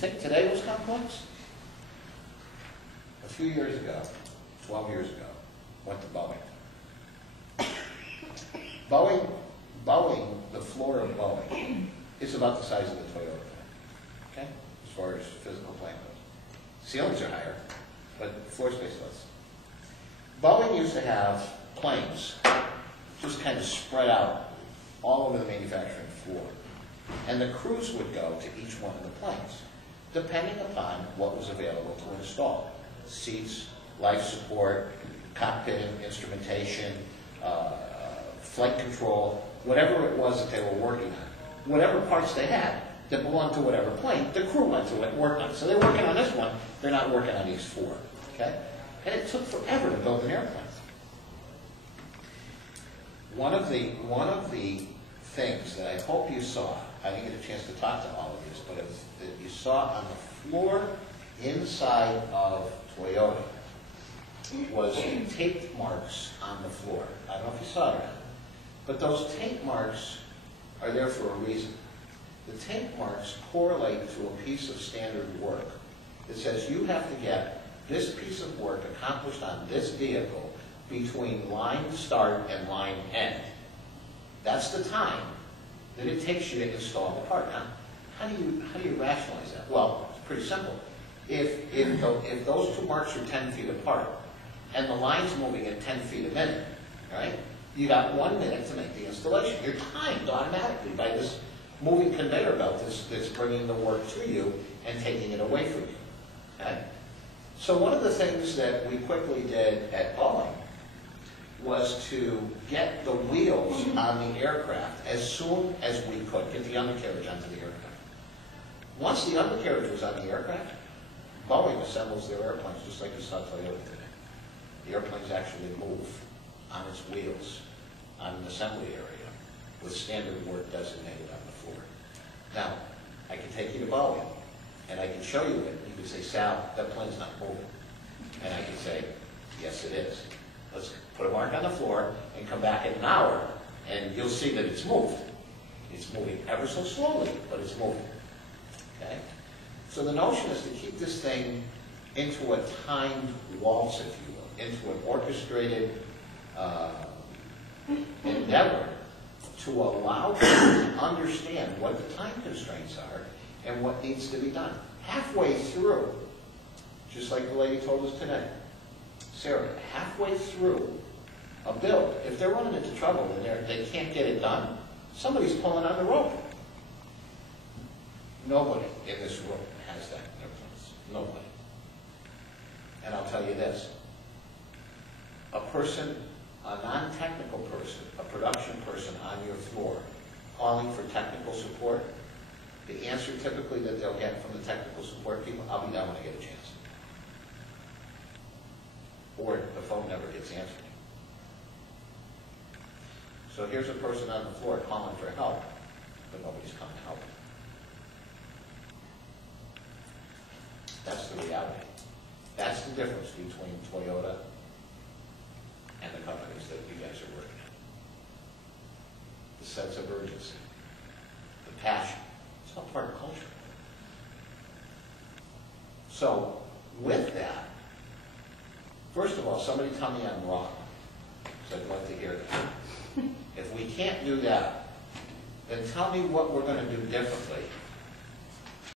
Think today was complex? A few years ago, 12 years ago, went to Boeing. Boeing, the floor of Boeing, is about the size of the Toyota plant, okay? As far as physical plant goes. Ceilings are higher, but floor space less. Boeing used to have planes just kind of spread out all over the manufacturing floor. And the crews would go to each one of the planes, depending upon what was available to install. Seats, life support, cockpit instrumentation, flight control, whatever it was that they were working on. Whatever parts they had that belonged to whatever plane, the crew went to it and worked on it. So they're working on this one, they're not working on these four. Okay? And it took forever to build an airplane. One of the things that I hope you saw, I didn't get a chance to talk to all of you, but it was that you saw on the floor inside of Toyota was tape marks on the floor. I don't know if you saw it, but those tape marks are there for a reason. The tape marks correlate to a piece of standard work that says you have to get this piece of work accomplished on this vehicle between line start and line end. That's the time that it takes you to install the part. Now, how do you rationalize that? Well, it's pretty simple. If those two marks are 10 feet apart and the line's moving at 10 feet a minute, right? You got 1 minute to make the installation. You're timed automatically by this moving conveyor belt that's bringing the work to you and taking it away from you. Okay? So one of the things that we quickly did at Boeing was to get the wheels on the aircraft as soon as we could, get the undercarriage onto the aircraft. Once the undercarriage was on the aircraft, Boeing assembles their airplanes just like you saw Toyota today. The airplanes actually move on its wheels on an assembly area with standard work designated on the floor. Now, I can take you to Boeing and I can show you it. You can say, Sal, that plane's not moving. And I can say, yes it is. Let's put a mark on the floor and come back in an hour and you'll see that it's moved. It's moving ever so slowly, but it's moving. Okay? So the notion is to keep this thing into a timed waltz, if you will, into an orchestrated endeavor to allow people to understand what the time constraints are and what needs to be done. Halfway through, just like the lady told us today, Sarah, halfway through a build, if they're running into trouble and they can't get it done, somebody's pulling on the rope. Nobody in this room has that in their place. Nobody. And I'll tell you this. A person, a non-technical person, a production person on your floor calling for technical support, the answer typically that they'll get from the technical support people, I'll be down when I get a chance. Or the phone never gets answered. So here's a person on the floor calling for help, but nobody's coming to help. That's the reality. That's the difference between Toyota and the companies that you guys are working at. The sense of urgency, the passion, it's all part of culture. So with that, first of all, somebody tell me I'm wrong, because I'd like to hear that. If we can't do that, then tell me what we're going to do differently